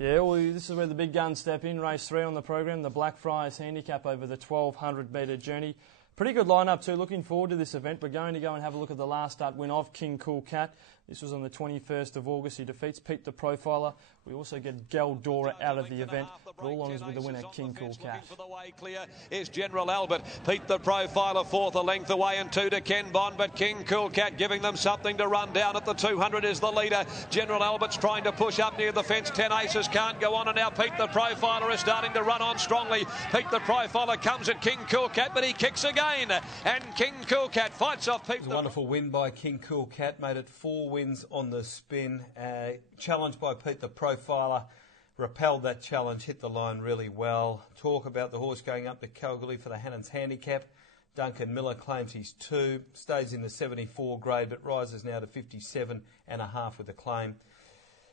Yeah, well, this is where the big guns step in. Race 3 on the program, the Blackfriars Handicap over the 1,200 metre journey. Pretty good lineup too. Looking forward to this event. We're going to go and have a look at the last start win of King Cool Cat. This was on the 21st of August. He defeats Pete the Profiler. We also get Galdora out of the event. But all honours with the winner, King Cool Cat. For the way clear is General Albert. Pete the Profiler fourth, a length away, and 2 to Ken Bond. But King Cool Cat giving them something to run down at the 200 is the leader. General Albert's trying to push up near the fence. 10 Aces can't go on, and now Pete the Profiler is starting to run on strongly. Pete the Profiler comes at King Cool Cat, but he kicks again. And King Cool Cat fights off Pete. It was a wonderful win by King Cool Cat, made it 4 wins on the spin. Challenged by Pete the Profiler, repelled that challenge, hit the line really well. Talk about the horse going up to Kalgoorlie for the Hannons Handicap. Duncan Miller claims he's 2, stays in the 74 grade, but rises now to 57.5 with a claim.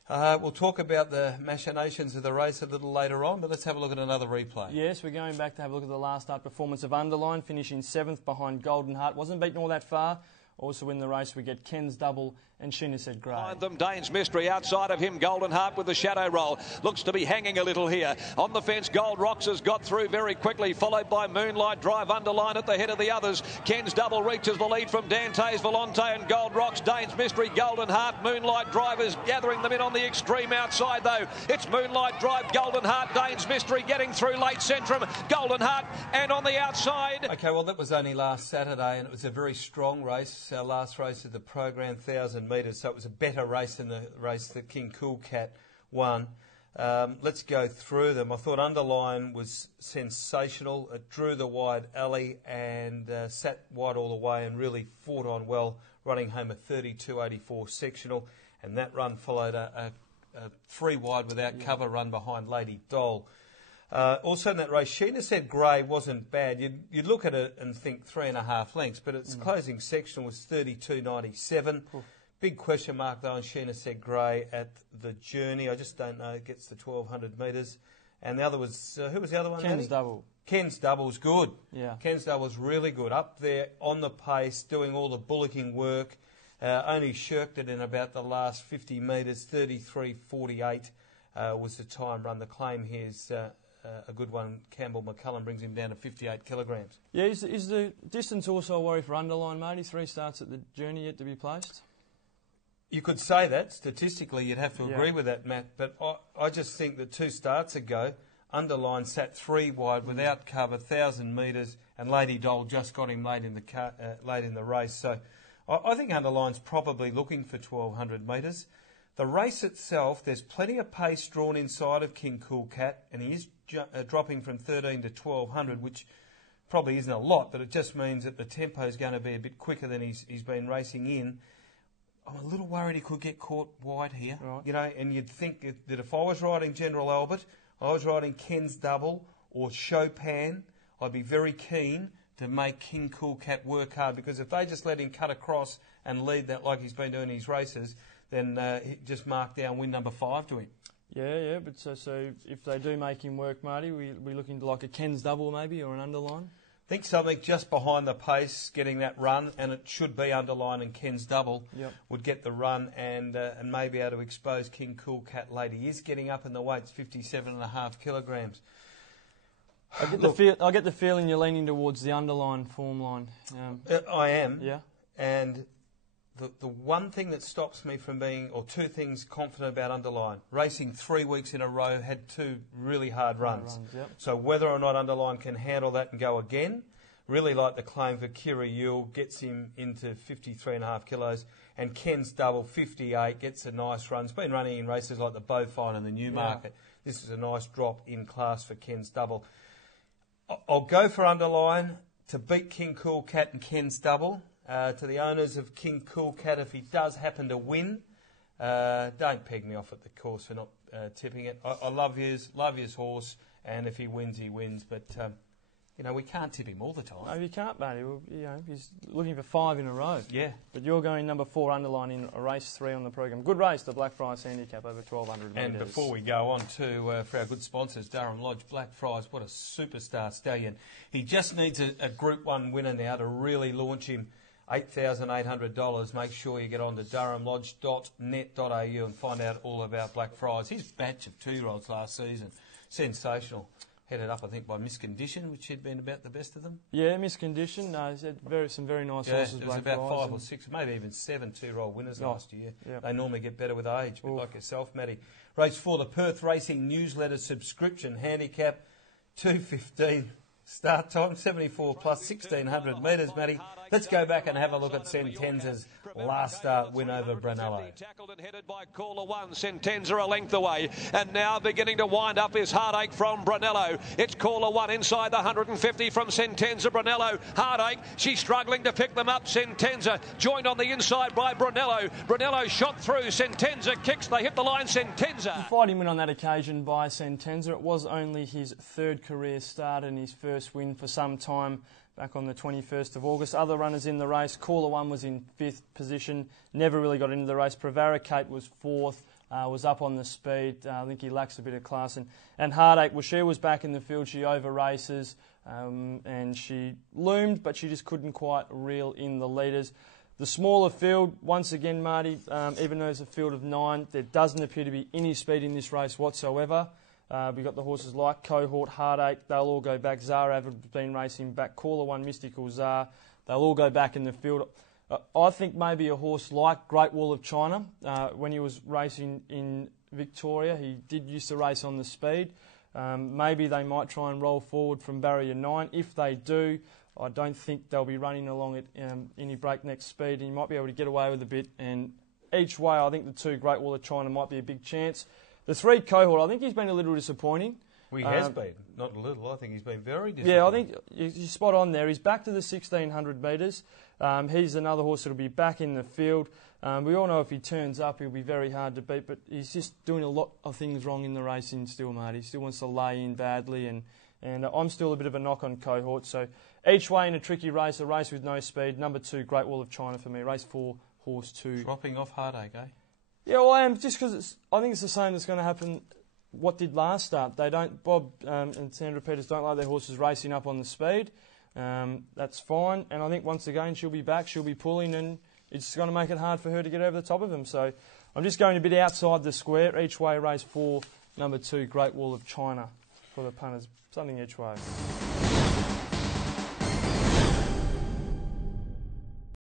We'll talk about the machinations of the race a little later on, but let's have a look at another replay. Yes, we're going back to have a look at the last start performance of Underline, finishing 7th behind Golden Heart. Wasn't beaten all that far. Also in the race, we get Ken's Double and Sheena Said Grey. Behind them, Dane's Mystery. Outside of him, Golden Heart with the shadow roll. Looks to be hanging a little here. On the fence, Gold Rocks has got through very quickly, followed by Moonlight Drive. Underline at the head of the others. Ken's Double reaches the lead from Dante's Volante and Gold Rocks. Dane's Mystery, Golden Heart, Moonlight Drive is gathering them in on the extreme outside, though. It's Moonlight Drive, Golden Heart, Dane's Mystery getting through late centrum. Golden Heart, and on the outside. Okay, well, that was only last Saturday, and it was a very strong race. Our last race of the program, 1,000 metres, so it was a better race than the race that King Cool Cat won. Let's go through them. I thought Underline was sensational. It drew the wide alley and sat wide all the way and really fought on well, running home a 32.84 sectional, and that run followed a 3 wide without cover run behind Lady Doll. Also in that race, Sheena Said Grey wasn't bad. You'd look at it and think 3.5 lengths, but its closing sectional was 32.97. Big question mark though on Sheena Said Grey at the journey. I just don't know. It gets to 1,200 metres. And the other was, who was the other one? Ken's Double. Ken's Double's good. Yeah. Ken's Double's really good. Up there on the pace, doing all the bullocking work. Only shirked it in about the last 50 metres. 33.48 was the time run. The claim here's a good one. Campbell McCullum brings him down to 58 kilograms. Yeah, is the distance also a worry for Underline, matey? 3 starts at the journey yet to be placed? You could say that. Statistically, you'd have to agree with that, Matt. But I just think that 2 starts ago, Underline sat 3 wide without cover, 1,000 metres, and Lady Doll just got him late in the race. So I think Underline's probably looking for 1,200 metres. The race itself, there's plenty of pace drawn inside of King Cool Cat, and he is dropping from 13 to 1,200, which probably isn't a lot, but it just means that the tempo is going to be a bit quicker than he's been racing in. I'm a little worried he could get caught wide here, right. You know, and you'd think that if I was riding General Albert, I was riding Ken's Double or Chopin, I'd be very keen to make King Cool Cat work hard, because if they just let him cut across and lead that like he's been doing his races, then just mark down win number 5 to him. Yeah, but so if they do make him work, Marty, we looking to like a Ken's Double maybe, or an Underline? I think something just behind the pace, getting that run, and it should be Underline, and Ken's Double would get the run and maybe able to expose King Cool Cat later. He is getting up in the weights, 57.5 kilograms. I get the feeling you're leaning towards the Underline form line. I am. Yeah. And the one thing that stops me from being, or 2 things confident about Underline, racing 3 weeks in a row, had 2 really hard runs. Yep. So whether or not Underline can handle that and go again, really like the claim for Kira Yule, gets him into 53.5 kilos, and Ken's Double, 58, gets a nice run. It's been running in races like the Beaufine and the Newmarket. This is a nice drop in class for Ken's Double. I'll go for Underline to beat King Cool Cat and Ken's Double. To the owners of King Cool Cat, if he does happen to win, don't peg me off at the course for not tipping it. I love his horse, and if he wins, he wins. But we can't tip him all the time. No, you can't, matey. Well, he's looking for 5 in a row. Yeah. But you're going number 4 Underline in a race 3 on the program. Good race, the Blackfriars Handicap over 1,200 metres. And before we go on to for our good sponsors, Durham Lodge, Blackfriars, what a superstar stallion. He just needs a Group 1 winner now to really launch him $8,800. Make sure you get on to durhamlodge.net.au and find out all about Blackfriars. His batch of 2-year-olds last season, sensational. Headed up, I think, by Miscondition, which had been about the best of them. Yeah, Miscondition. No, he's had some very nice horses. It was about 5 or 6, maybe even 7 2-year-old winners last year. Yep. They normally get better with age, but like yourself, Matty. Race 4, the Perth Racing Newsletter subscription handicap, 2:15 start time, 74 plus 1,600 metres, Matty. Let's go back and have a look at Sentenza's last start win over Brunello. Tackled and headed by Caller One. Sentenza a length away, and now beginning to wind up is Heartache from Brunello. It's Caller One inside the 150 from Sentenza. Brunello, Heartache, she's struggling to pick them up. Sentenza joined on the inside by Brunello. Brunello shot through. Sentenza kicks. They hit the line. Sentenza. Fighting win on that occasion by Sentenza. It was only his third career start and his first win for some time. Back on the 21st of August. Other runners in the race. Caller One was in 5th position. Never really got into the race. Prevaricate was 4th. Was up on the speed. I think he lacks a bit of class. And Heartache, well, she was back in the field. She over races and she loomed, but she just couldn't quite reel in the leaders. The smaller field, once again, Marty, even though it's a field of 9, there doesn't appear to be any speed in this race whatsoever. We've got the horses like Cohort, Heartache, they'll all go back. Zara have been racing back. Caller One, Mystical Zar, they'll all go back in the field. I think maybe a horse like Great Wall of China, when he was racing in Victoria, he did used to race on the speed. Maybe they might try and roll forward from barrier 9. If they do, I don't think they'll be running along at any breakneck speed, and you might be able to get away with a bit. And each way, I think the 2 Great Wall of China might be a big chance. The 3 Cohort, I think he's been a little disappointing. Well, he has been. Not a little. I think he's been very disappointing. Yeah, I think you're spot on there. He's back to the 1,600 metres. He's another horse that will be back in the field. We all know if he turns up, he'll be very hard to beat, but he's just doing a lot of things wrong in the racing still, mate. He still wants to lay in badly, and I'm still a bit of a knock on Cohort. So each way in a tricky race, a race with no speed. Number 2, Great Wall of China for me. Race 4, horse 2. Dropping off Heartache, eh? Yeah, well, I am, just because I think it's the same that's going to happen what did last start. They don't, Bob and Sandra Peters don't like their horses racing up on the speed. That's fine. And I think once again she'll be back, she'll be pulling, and it's going to make it hard for her to get over the top of them. So I'm just going a bit outside the square. Each way, race 4, number 2, Great Wall of China for the punters. Something each way.